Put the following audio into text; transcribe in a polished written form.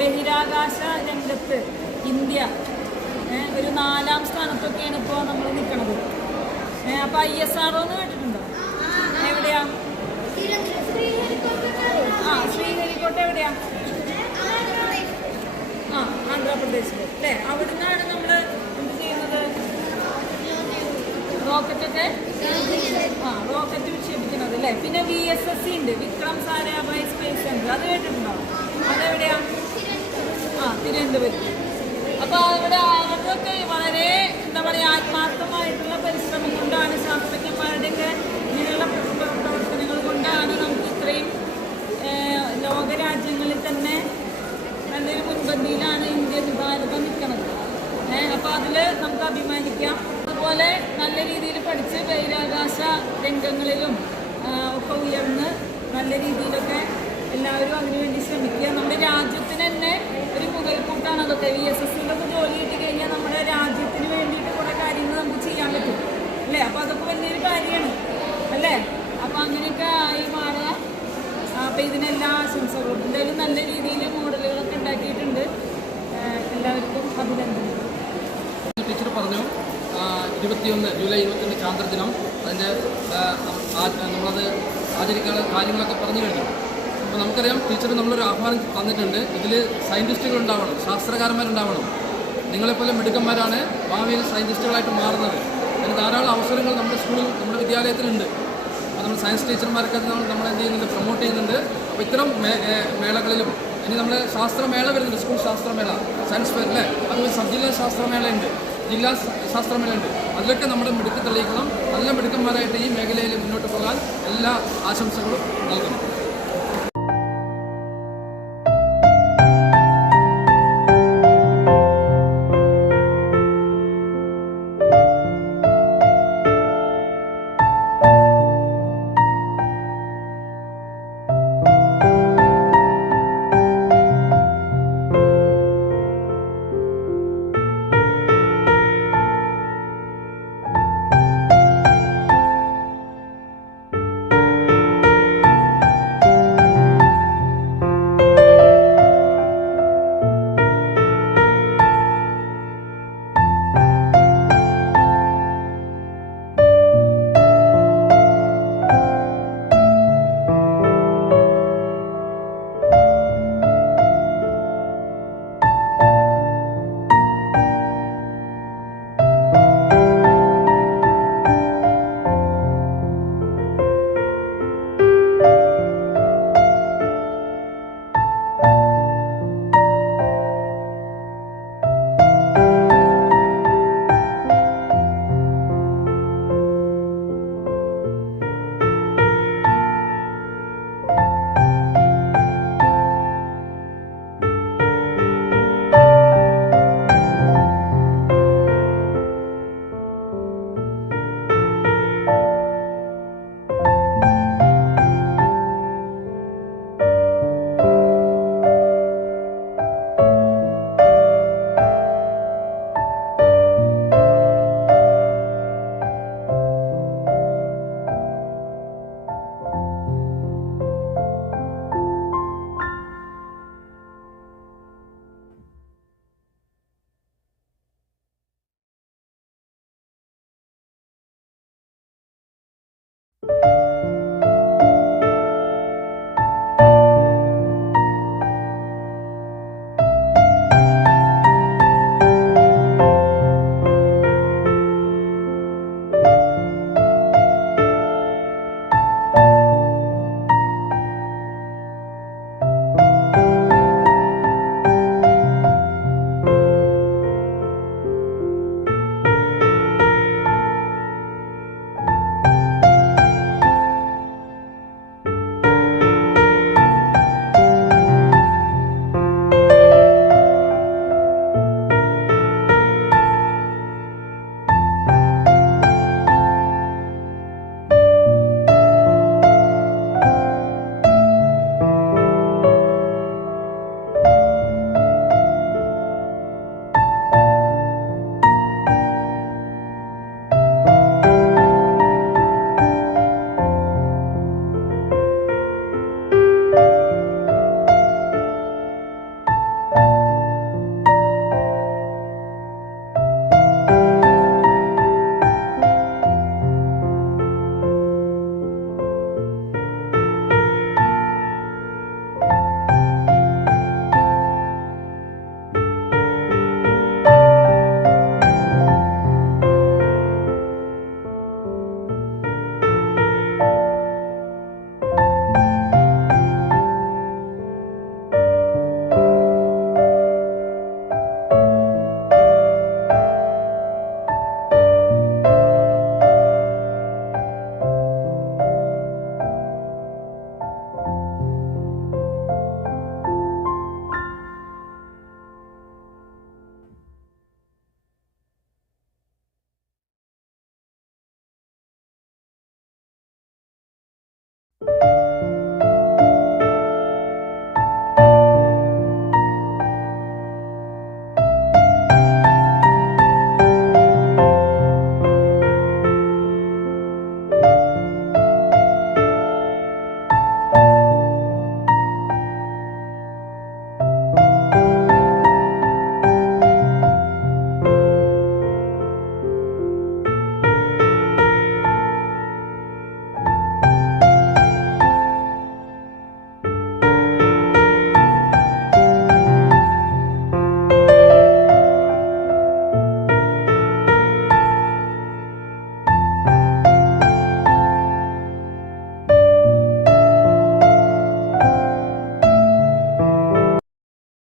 ബഹിരാകാശ രംഗത്ത് ഇന്ത്യ ഒരു 4ാം സ്ഥാനത്തൊക്കെയാണ് ഇപ്പോൾ നമ്മൾ നിൽക്കുന്നത്. അപ്പോൾ ISRO എന്ന് കേട്ടിട്ടുണ്ടോ? എവിടെയാ? ശ്രീഹരിക്കോട്ട എവിടെയാ? ആന്ധ്രാപ്രദേശിൽ അല്ലേ? അവിടുന്നാണ് നമ്മൾ എന്ത് ചെയ്യുന്നത്? റോക്കറ്റ് വിക്ഷേപിക്കുന്നത് അല്ലേ? പിന്നെ VSSC ഉണ്ട്, വിക്രം സാരാഭായ് സ്പേസ് സെന്റർ. അത് കേട്ടിട്ടുണ്ടോ? അതെവിടെയാ? തിരുവനന്തപുരം. അപ്പോൾ അവിടെ അവർക്കൊക്കെ വളരെ എന്താ പറയുക ആത്മാർത്ഥമായിട്ടുള്ള പരിശ്രമം കൊണ്ടാണ്, ശാസ്ത്രജ്ഞന്മാരുടെയൊക്കെ ഇങ്ങനെയുള്ള പ്രവർത്തനങ്ങൾ കൊണ്ടാണ് നമുക്ക് ഇത്രയും ലോകരാജ്യങ്ങളിൽ തന്നെ നല്ലൊരു മുൻപന്തിയിലാണ് ഭാരതം നിൽക്കുന്നത്. അപ്പോൾ അതിൽ നമുക്ക് അഭിമാനിക്കാം. അതുപോലെ നല്ല രീതിയിൽ പഠിച്ച് ബഹിരാകാശ രംഗങ്ങളിലും ഒക്കെ ഉയർന്ന് നല്ല രീതിയിലൊക്കെ എല്ലാവരും അതിനുവേണ്ടി ശ്രമിക്കുക. നമ്മുടെ രാജ്യത്തിന് തന്നെ ഒരു മുതൽക്കൂട്ടാണ് അതൊക്കെ. VSSCയിലൊക്കെ ജോലി കിട്ടി കഴിഞ്ഞാൽ നമ്മുടെ രാജ്യത്തിന് വേണ്ടിയിട്ട് കുറേ കാര്യങ്ങൾ നമുക്ക് ചെയ്യാൻ പറ്റും അല്ലേ? അപ്പോൾ അതൊക്കെ വലിയൊരു കാര്യമാണ് അല്ലേ? അപ്പോൾ അങ്ങനെയൊക്കെ ആയി മാറുക. അപ്പോൾ ഇതിനെല്ലാ ആശംസകളും. എന്തായാലും നല്ല രീതിയിൽ മോഡലുകളൊക്കെ ഉണ്ടാക്കിയിട്ടുണ്ട്. എല്ലാവർക്കും അഭിനന്ദനങ്ങൾ. ടീച്ചർ പറഞ്ഞു 21 ജൂലൈ 21 ചാന്ദ്രദിനം. അതിൻ്റെ നമ്മളത് ആചരിക്കാനുള്ള കാര്യങ്ങളൊക്കെ പറഞ്ഞു കഴിഞ്ഞു. അപ്പോൾ നമുക്കറിയാം ടീച്ചർ നമ്മളൊരു ആഹ്വാനം തന്നിട്ടുണ്ട്. ഇതിൽ സയൻറ്റിസ്റ്റുകൾ ഉണ്ടാവണം, ശാസ്ത്രകാരന്മാരുണ്ടാവണം. നിങ്ങളെപ്പോലെ മിടുക്കന്മാരാണ് ഭാവിയിൽ സയൻറ്റിസ്റ്റുകളായിട്ട് മാറുന്നത്. അതിന് ധാരാളം അവസരങ്ങൾ നമ്മുടെ സ്കൂളിൽ, നമ്മുടെ വിദ്യാലയത്തിലുണ്ട്. അപ്പോൾ നമ്മൾ സയൻസ് ടീച്ചർമാരൊക്കെ നമ്മൾ എന്ത് ചെയ്യുന്നുണ്ട്? പ്രൊമോട്ട് ചെയ്യുന്നുണ്ട്. അപ്പോൾ ഇത്തരം മേളകളിലും ഇനി നമ്മൾ ശാസ്ത്രമേള വരുന്നുണ്ട്, സ്കൂൾ ശാസ്ത്രമേള, സയൻസ് ഫെയർ അല്ലേ? അതുപോലെ സബ് ജില്ലാ ശാസ്ത്രമേളയുണ്ട്, ജില്ലാ ശാസ്ത്രമേളയുണ്ട്. അതിലൊക്കെ നമ്മുടെ മിടുക്ക് തെളിയിക്കണം. നല്ല മിടുക്കന്മാരായിട്ട് ഈ മേഖലയിൽ മുന്നോട്ട് പോകാൻ എല്ലാ ആശംസകളും നൽകണം.